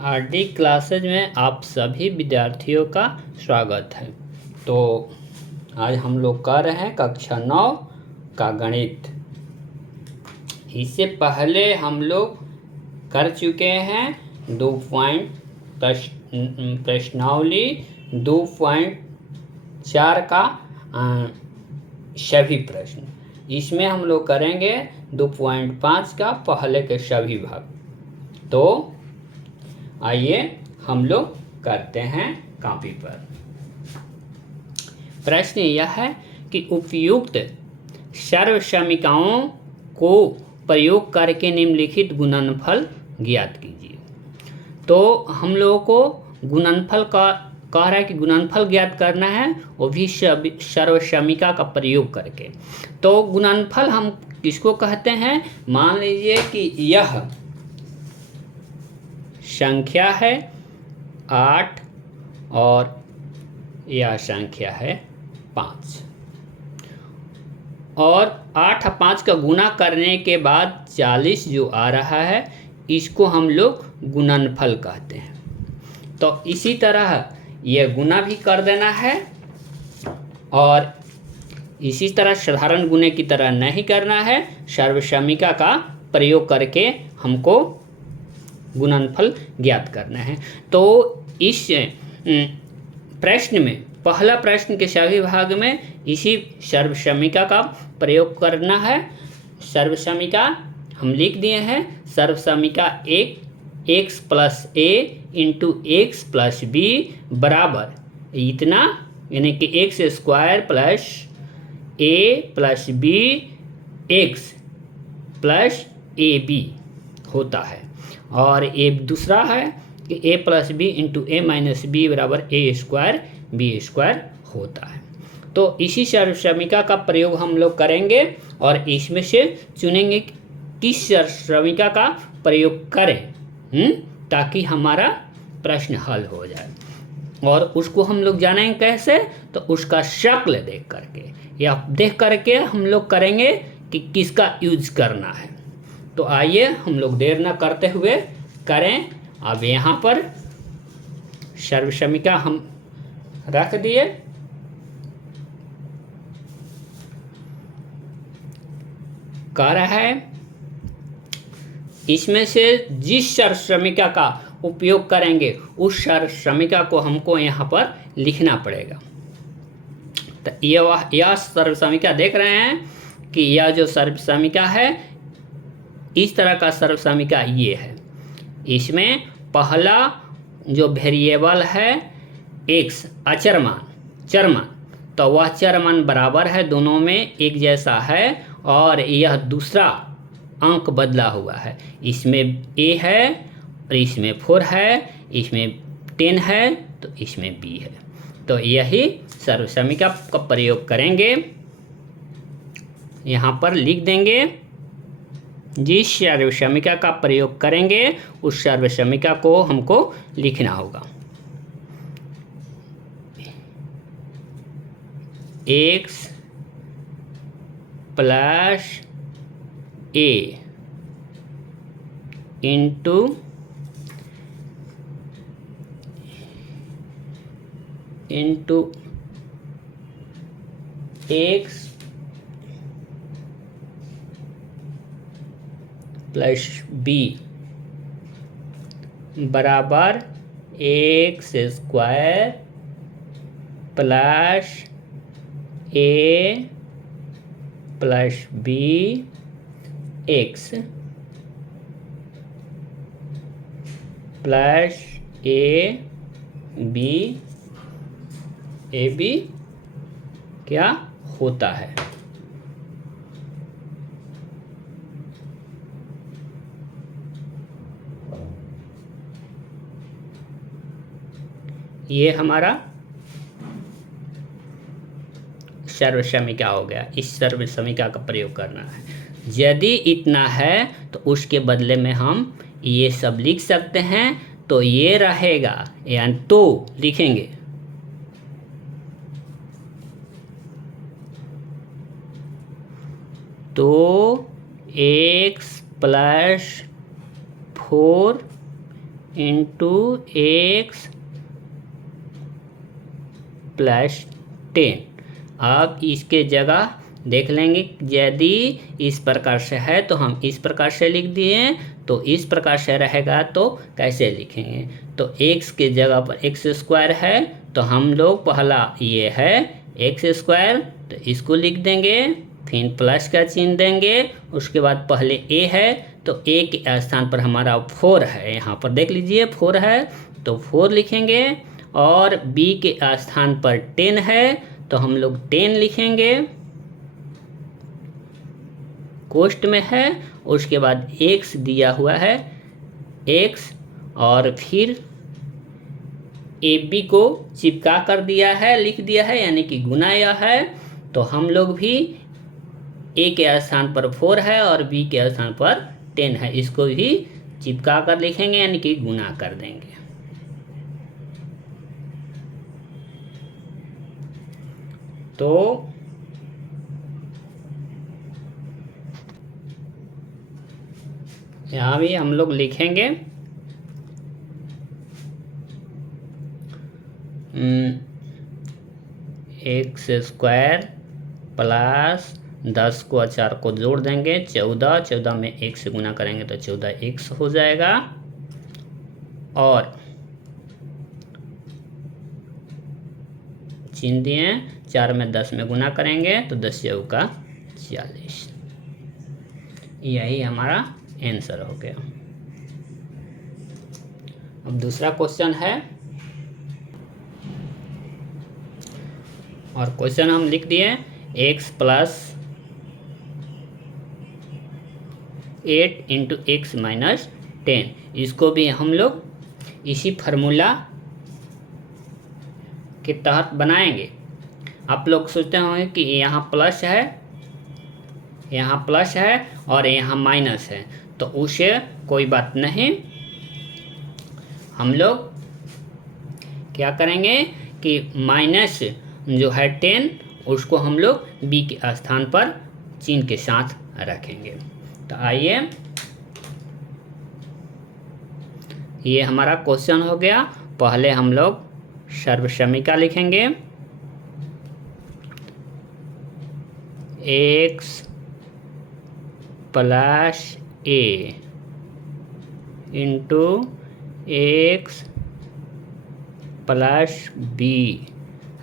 RD classes में आप सभी विद्यार्थियों का स्वागत है। तो आज हम लोग कर रहे हैं कक्षा 9 का गणित। इससे पहले हम लोग कर चुके हैं 2 पॉइंट प्रश्नावली 2.4 का सभी प्रश्न। इसमें हम लोग करेंगे 2.5 का पहले के सभी भाग। तो आइए हम लोग करते हैं कॉपी पर। प्रश्न यह है कि उपयुक्त सर्वसमीकरणों को प्रयोग करके निम्नलिखित गुणनफल ज्ञात कीजिए। तो हम लोगों को गुणनफल का कह रहा है कि गुणनफल ज्ञात करना है, वो भी सर्वसमीकरण का प्रयोग करके। तो गुणनफल हम किसको कहते हैं? मान लीजिए कि यह संख्या है 8 और यह संख्या है 5 और 8 और 5 का गुणा करने के बाद 40 जो आ रहा है, इसको हम लोग गुणनफल कहते हैं। तो इसी तरह यह गुणा भी कर देना है और इसी तरह साधारण गुणे की तरह नहीं करना है, सर्वसमीकरण का प्रयोग करके हमको गुणनफल ज्ञात करना है। तो इस प्रश्न में पहला प्रश्न के सभी भाग में इसी सर्वसमीकरण का प्रयोग करना है। सर्वसमीकरण हम लिख दिए हैं। सर्वसमीकरण x plus a into x plus B बराबर इतना, यानी कि x square plus a plus B x plus A B होता है। और ये दूसरा है कि a plus B into A minus B बराबर ए स्क्वायर बी स्क्वायर होता है। तो इसी सर्वसमीकरण का प्रयोग हम लोग करेंगे और इसमें से चुनेंगे किस सर्वसमीकरण का प्रयोग करें ताकि हमारा प्रश्न हल हो जाए। और उसको हम लोग जानेंगे कैसे? तो उसका शक्ल देख करके या देख करके हम लोग करेंगे कि किसका यूज करना है। तो आइए हम लोग देर न करते हुए करें। अब यहाँ पर सर्वसमीकरण हम रख दिए। कह रहा है इसमें से जिस सर्वसमीकरण का उपयोग करेंगे उस सर्वसमीकरण को हमको यहाँ पर लिखना पड़ेगा। तो यह सर्वसमीकरण देख रहे हैं कि यह जो सर्वसमीकरण है, इस तरह का सर्वसमीकरण ये है। इसमें पहला जो वेरिएबल है x चरमान, तो वह चरमान बराबर है, दोनों में एक जैसा है। और यह दूसरा अंक बदला हुआ है, इसमें a है और इसमें 4 है, इसमें 10 है तो इसमें b है। तो यही सर्वसमीकरण का प्रयोग करेंगे। यहाँ पर लिख देंगे जिस सर्वसमीकरण का प्रयोग करेंगे उस सर्वसमीकरण को हमको लिखना होगा। x plus a into x plus b बराबर x square plus a plus B x plus A B क्या होता है। ये हमारा सर्वसमीकरण हो गया। इस सर्वसमीकरण का प्रयोग करना है। यदि इतना है तो उसके बदले में हम ये सब लिख सकते हैं। तो ये रहेगा, यानी तो लिखेंगे तो x plus 4 into x plus 10। अब इसके जगह देख लेंगे, यदि इस प्रकार से है तो हम इस प्रकार से लिख दिए, तो इस प्रकार से रहेगा तो कैसे लिखेंगे। तो x के जगह पर एक्स स्क्वायर है, तो हम लोग पहला ये है एक्स स्क्वायर, तो इसको लिख देंगे, फिर प्लस का चिन्ह देंगे। उसके बाद पहले a है, तो a के स्थान पर हमारा 4 है, यहाँ पर देख लीजिए 4 है, तो 4 लिखेंगे। और b के स्थान पर 10 है, तो हम लोग 10 लिखेंगे, कोष्ठ में है। उसके बाद x दिया हुआ है x, और फिर AB को चिपका कर दिया है, लिख दिया है, यानी कि गुना यह है। तो हम लोग भी A के स्थान पर 4 है और B के स्थान पर 10 है, इसको भी चिपका कर लिखेंगे, यानी कि गुना कर देंगे। तो यहाँ भी हम लोग लिखेंगे एक्स स्क्वायर प्लस 10 को 4 को जोड़ देंगे 14, 14 में 1 से गुना करेंगे तो 14x हो जाएगा। और चिन्ह दिए, 4 में 10 में गुना करेंगे तो 10 चौका 40। यही हमारा आंसर हो गया। अब दूसरा क्वेश्चन है, और क्वेश्चन हम लिख दिए x plus 8 into x minus 10। इसको भी हम लोग इसी फार्मूला के तहत बनाएंगे। आप लोग सोचते होंगे कि यहाँ प्लस है, यहाँ प्लस है और यहाँ माइनस है, तो उसे कोई बात नहीं, हम लोग क्या करेंगे कि माइनस जो है 10 उसको हम लोग b के स्थान पर चिन्ह के साथ रखेंगे। तो आइए, ये हमारा क्वेश्चन हो गया। पहले हम लोग सर्वसमीका लिखेंगे, x plus a into x plus b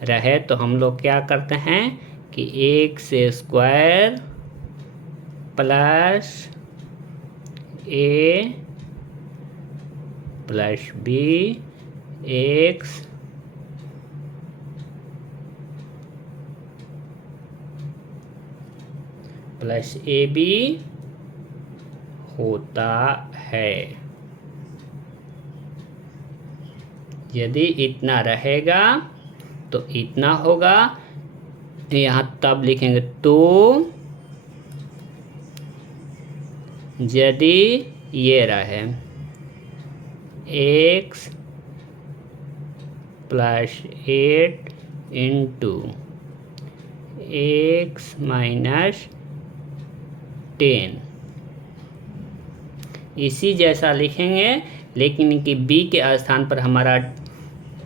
रहे, तो हम लोग क्या करते हैं कि x square plus a plus b x plus ab होता है। यदि इतना रहेगा तो इतना होगा, यहाँ तब लिखेंगे तो यदि ये रहे x plus 8 into x minus 10, इसी जैसा लिखेंगे, लेकिन कि b के स्थान पर हमारा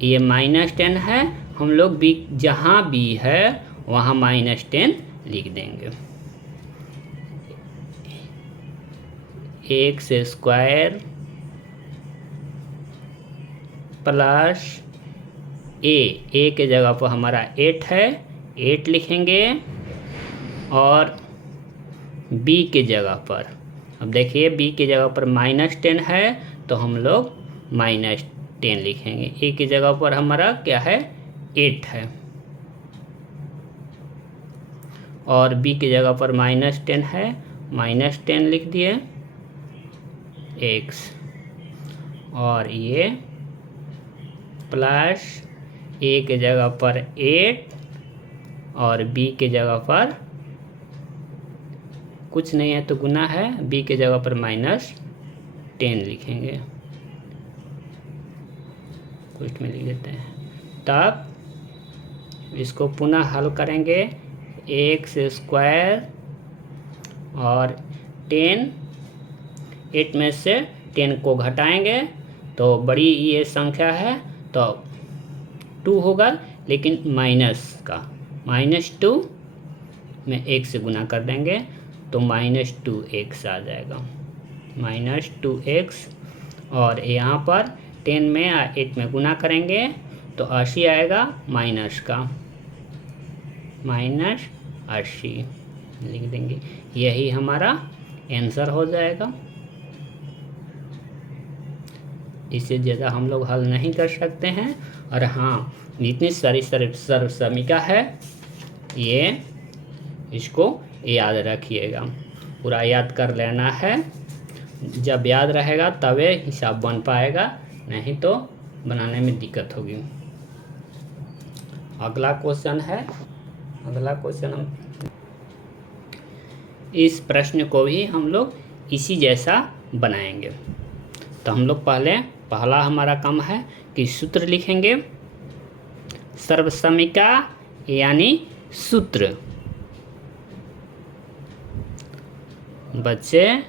ये -10 है, हम लोग b जहाँ b है वहाँ -10 लिख देंगे। एक्स स्क्वायर प्लस a के जगह पर हमारा 8 है, 8 लिखेंगे। और b के जगह पर, अब देखिए b की जगह पर -10 है, तो हम लोग -10 लिखेंगे। a की जगह पर हमारा क्या है 8 है, और b की जगह पर -10 है, -10 लिख दिए x, और ये प्लस a के जगह पर 8 और b के जगह पर कुछ नहीं है तो गुना है, b के जगह पर -10 लिखेंगे, कुछ में लिख देते हैं। तब इसको पुनः हल करेंगे, एक्स स्क्वायर और 10, 8 में से 10 को घटाएंगे तो बड़ी ये संख्या है तो 2 होगा, लेकिन माइनस का -2 में 1 से गुना कर देंगे तो -2x आ जाएगा, -2x। और यहाँ पर 10 में 8 में गुना करेंगे तो 80 आएगा, माइनस का -80 लिख देंगे। यही हमारा आंसर हो जाएगा। इससे ज़्यादा हम लोग हल नहीं कर सकते हैं। और हाँ, जितनी सारी सर्व समीका है ये इसको याद रखिएगा, पूरा याद कर लेना है। जब याद रहेगा तभी हिसाब बन पाएगा, नहीं तो बनाने में दिक्कत होगी। अगला क्वेश्चन है, अगला क्वेश्चन हम इस प्रश्न को भी हम लोग इसी जैसा बनाएंगे। तो हम लोग पहला हमारा काम है कि सूत्र लिखेंगे, सर्वसमीका यानी सूत्र। बच्चे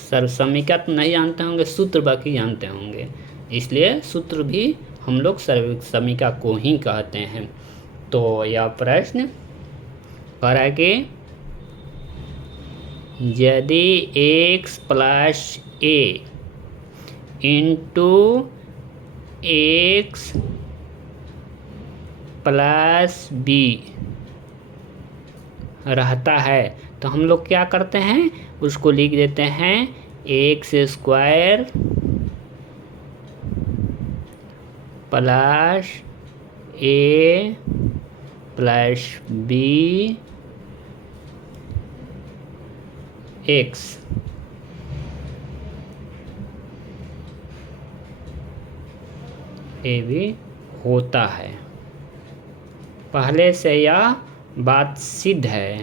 सर्वसमीका तो नहीं जानते होंगे, सूत्र बाकी जानते होंगे, इसलिए सूत्र भी हम लोग सर्वसमीका को ही कहते हैं। तो यह प्रश्न कह रहा है कि यदि x + a into x + b रहता है तो हम लोग क्या करते हैं, उसको लिख देते हैं x² + a + b x। ये भी होता है, पहले से यह बात सिद्ध है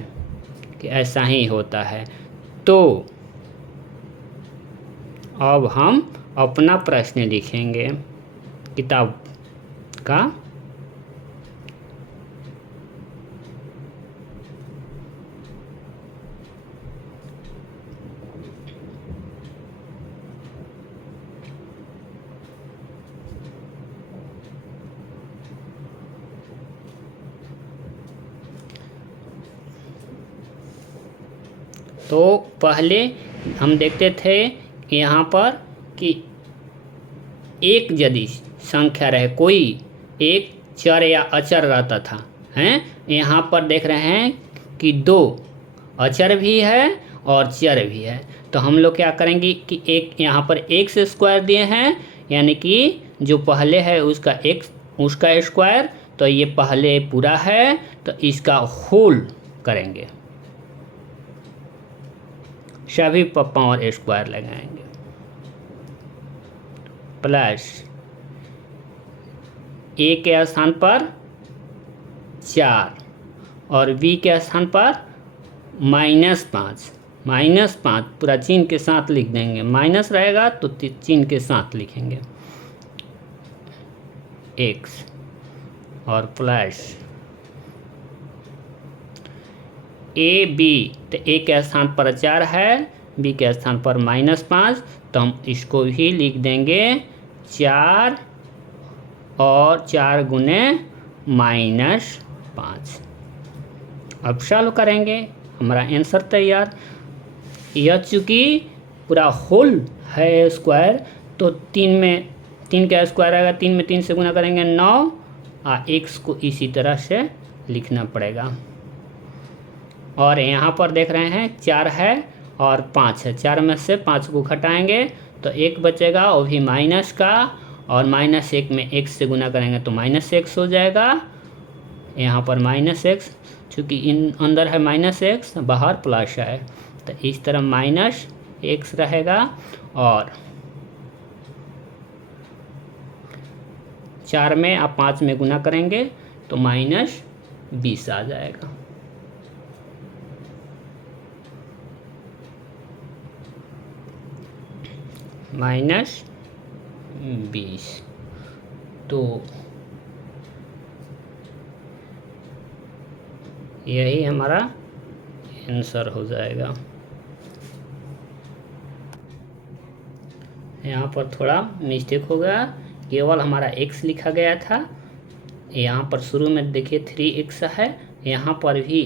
कि ऐसा ही होता है। तो अब हम अपना प्रश्न लिखेंगे किताब का। तो पहले हम देखते थे कि यहाँ पर कि एक यदि संख्या रहे, कोई एक चर या अचर रहता था, हैं, यहाँ पर देख रहे हैं कि 2 अचर भी है और चर भी है। तो हम लोग क्या करेंगे कि एक यहाँ पर x² दिए हैं, यानी कि जो पहले है उसका उसका स्क्वायर, तो ये पहले पूरा है तो इसका होल करेंगे, सभी पर पावर स्क्वायर लगाएंगे, प्लस a के स्थान पर 4 और b के स्थान पर -5, -5 पूरा चिन्ह के साथ लिख देंगे, माइनस रहेगा तो चिन्ह के साथ लिखेंगे x, और प्लस a b, तो a के स्थान पर 4 है, b के स्थान पर -5, तो हम इसको भी लिख देंगे 4 और 4 गुने -5। अब सॉल्व करेंगे, हमारा आंसर तैयार। यह चूँकि पूरा होल है स्क्वायर, तो 3 का स्क्वायर आएगा, 3 में 3 से गुना करेंगे 9, और x को इसी तरह से लिखना पड़ेगा। और यहाँ पर देख रहे हैं 4 है और 5 है, 4 में से 5 को घटाएंगे तो 1 बचेगा, वो भी माइनस का, और -1 में x से गुना करेंगे तो -x हो जाएगा। यहाँ पर -x, चूँकि इन अंदर है -x, बाहर प्लस है, तो इस तरह -x रहेगा, और 4 में आप 5 में गुना करेंगे तो -20 आ जाएगा। -20, तो यही हमारा आंसर हो जाएगा। यहाँ पर थोड़ा मिस्टेक हो गया, केवल हमारा x लिखा गया था। यहाँ पर शुरू में देखिए 3x है, यहाँ पर भी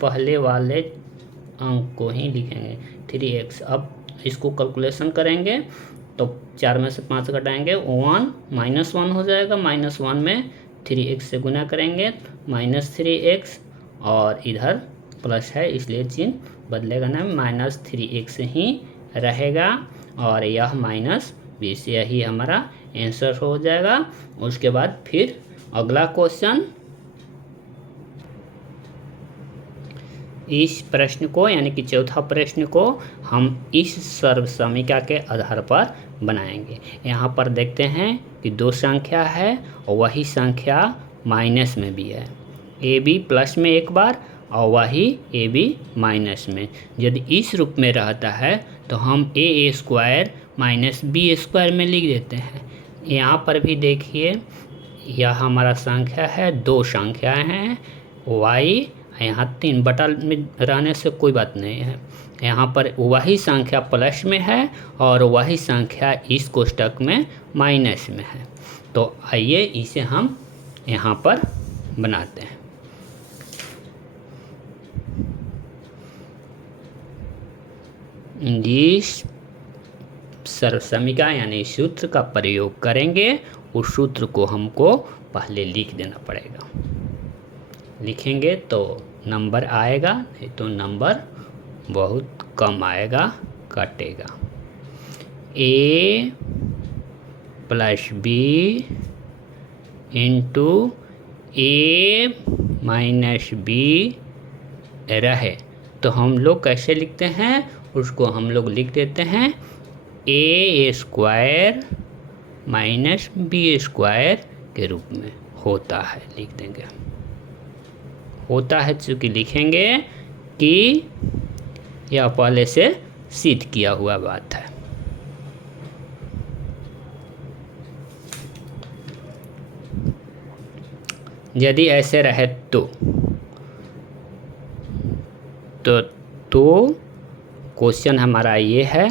पहले वाले अंक को ही लिखेंगे 3x। अब इसको कैलकुलेशन करेंगे तो 4 में से 5 घटाएंगे 1 -1 हो जाएगा। -1 में 3x से गुना करेंगे -3x, और इधर प्लस है इसलिए चिन्ह बदलेगा ना, -3x ही रहेगा, और यह -20, यही हमारा आंसर हो जाएगा। उसके बाद फिर अगला क्वेश्चन, इस प्रश्न को यानी कि चौथा प्रश्न को हम इस सर्वसमीका के आधार पर बनाएंगे। यहाँ पर देखते हैं कि 2 संख्या है और वही संख्या माइनस में भी है, AB प्लस में एक बार और वही AB माइनस में। यदि इस रूप में रहता है तो हम A² - B² में लिख देते हैं। यहाँ पर भी देखिए यह हमारा संख्या है, 2 संख्याएं हैं y, यहाँ 3 बटा में रहने से कोई बात नहीं है। यहाँ पर वही संख्या प्लस में है और वही संख्या इस कोष्ठक में माइनस में है। तो आइए इसे हम यहाँ पर बनाते हैं। जिस सर्वसमीका यानी सूत्र का प्रयोग करेंगे उस सूत्र को हमको पहले लिख देना पड़ेगा। लिखेंगे तो नंबर आएगा, नहीं तो नंबर बहुत कम आएगा, कटेगा। A + B × A - B रहे तो हम लोग कैसे लिखते हैं, उसको हम लोग लिख देते हैं A² - B² के रूप में होता है, लिख देंगे। होता है चूँकि लिखेंगे कि यह पहले से सिद्ध किया हुआ बात है। यदि ऐसे रहे तो क्वेश्चन हमारा ये है,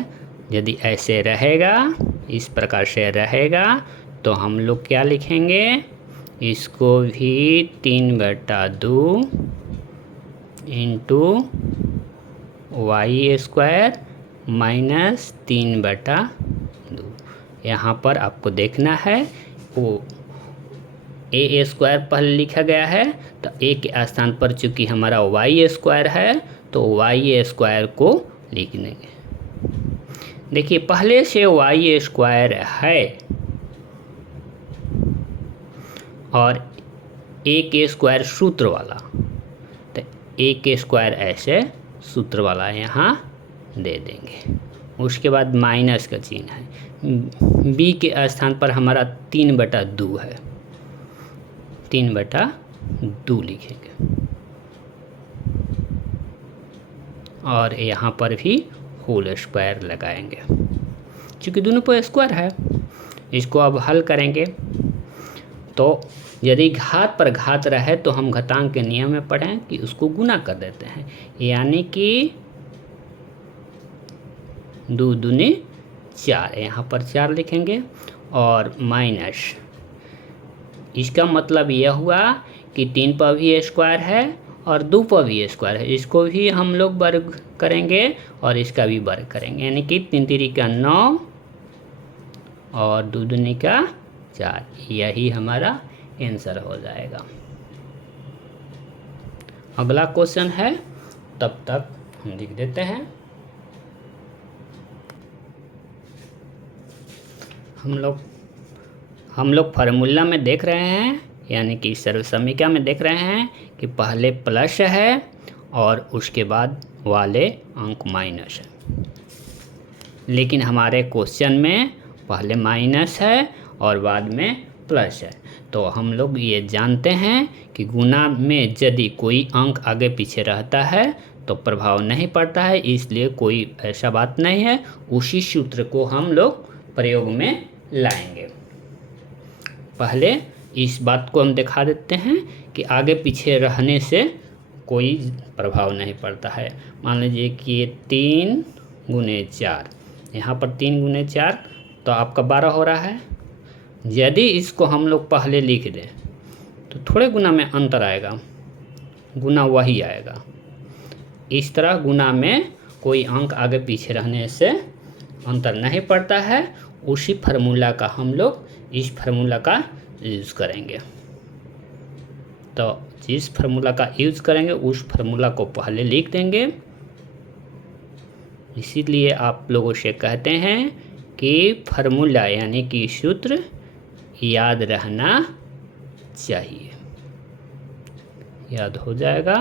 यदि ऐसे रहेगा, इस प्रकार से रहेगा तो हम लोग क्या लिखेंगे, इसको भी 3/2 × y² - 3/2। यहाँ पर आपको देखना है वो A² पहले लिखा गया है तो A के स्थान पर चूँकि हमारा y² है तो y² को लिख देंगे। देखिए पहले से y² है और A² सूत्र वाला, तो A² ऐसे सूत्र वाला यहाँ दे देंगे। उसके बाद माइनस का चिन्ह है, B के स्थान पर हमारा 3/2 है, 3/2 लिखेंगे, और यहाँ पर भी होल स्क्वायर लगाएंगे। क्योंकि दोनों पर स्क्वायर है, इसको अब हल करेंगे तो यदि घात पर घात रहे तो हम घातांक के नियम में पढ़ें कि उसको गुना कर देते हैं, यानी कि 2 दूनी 4, यहाँ पर 4 लिखेंगे, और माइनस, इसका मतलब यह हुआ कि 3 पर भी स्क्वायर है और 2 पर भी स्क्वायर है, इसको भी हम लोग वर्ग करेंगे और इसका भी वर्ग करेंगे, यानी कि 3 × 3 = 9 और 2 दूनी 4, यही हमारा आंसर हो जाएगा। अगला क्वेश्चन है, तब तक हम लिख देते हैं। हम लोग फार्मूला में देख रहे हैं, यानी कि सर्वसमीका में देख रहे हैं कि पहले प्लस है और उसके बाद वाले अंक माइनस है, लेकिन हमारे क्वेश्चन में पहले माइनस है और बाद में प्लस है। तो हम लोग ये जानते हैं कि गुना में यदि कोई अंक आगे पीछे रहता है तो प्रभाव नहीं पड़ता है, इसलिए कोई ऐसा बात नहीं है। उसी सूत्र को हम लोग प्रयोग में लाएंगे। पहले इस बात को हम दिखा देते हैं कि आगे पीछे रहने से कोई प्रभाव नहीं पड़ता है। मान लीजिए कि ये 3 × 4, यहाँ पर 3 गुने 4 तो आपका 12 हो रहा है। यदि इसको हम लोग पहले लिख दें तो थोड़े गुना में अंतर आएगा, गुना वही आएगा। इस तरह गुना में कोई अंक आगे पीछे रहने से अंतर नहीं पड़ता है। उसी फार्मूला का हम लोग इस फार्मूला का यूज़ करेंगे। तो जिस फार्मूला का यूज़ करेंगे उस फार्मूला को पहले लिख देंगे। इसीलिए आप लोगों से कहते हैं कि फार्मूला यानी कि सूत्र याद रहना चाहिए। याद हो जाएगा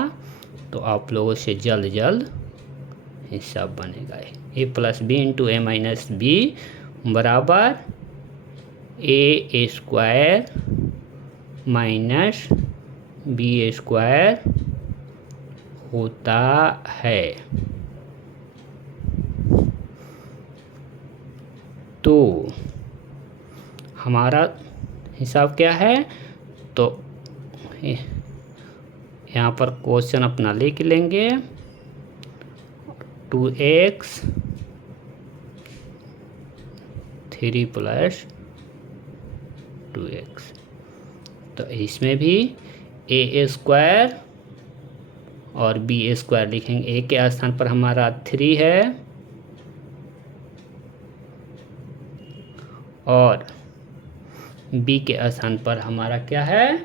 तो आप लोगों से जल्द हिसाब बनेगा। a plus B into A minus B बराबर A square minus B square होता है। तो हमारा हिसाब क्या है, तो यहाँ पर क्वेश्चन अपना लिख लेंगे 2x 3 प्लस 2x। तो इसमें भी ए स्क्वायर और बी स्क्वायर लिखेंगे। ए के स्थान पर हमारा 3 है और बी के स्थान पर हमारा क्या है,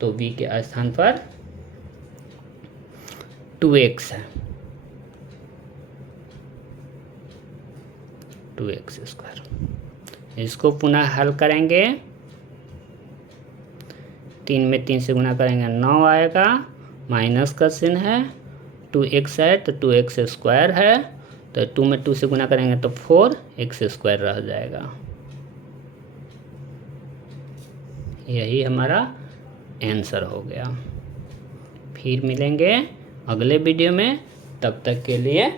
तो बी के स्थान पर 2x है, 2x स्क्वायर। इसको पुनः हल करेंगे, 3 में 3 से गुना करेंगे 9 आएगा, माइनस का चिन्ह है, 2x है तो 2x स्क्वायर है, तो 2 में 2 से गुना करेंगे तो 4x स्क्वायर रह जाएगा। यही हमारा आंसर हो गया। फिर मिलेंगे अगले वीडियो में, तब तक के लिए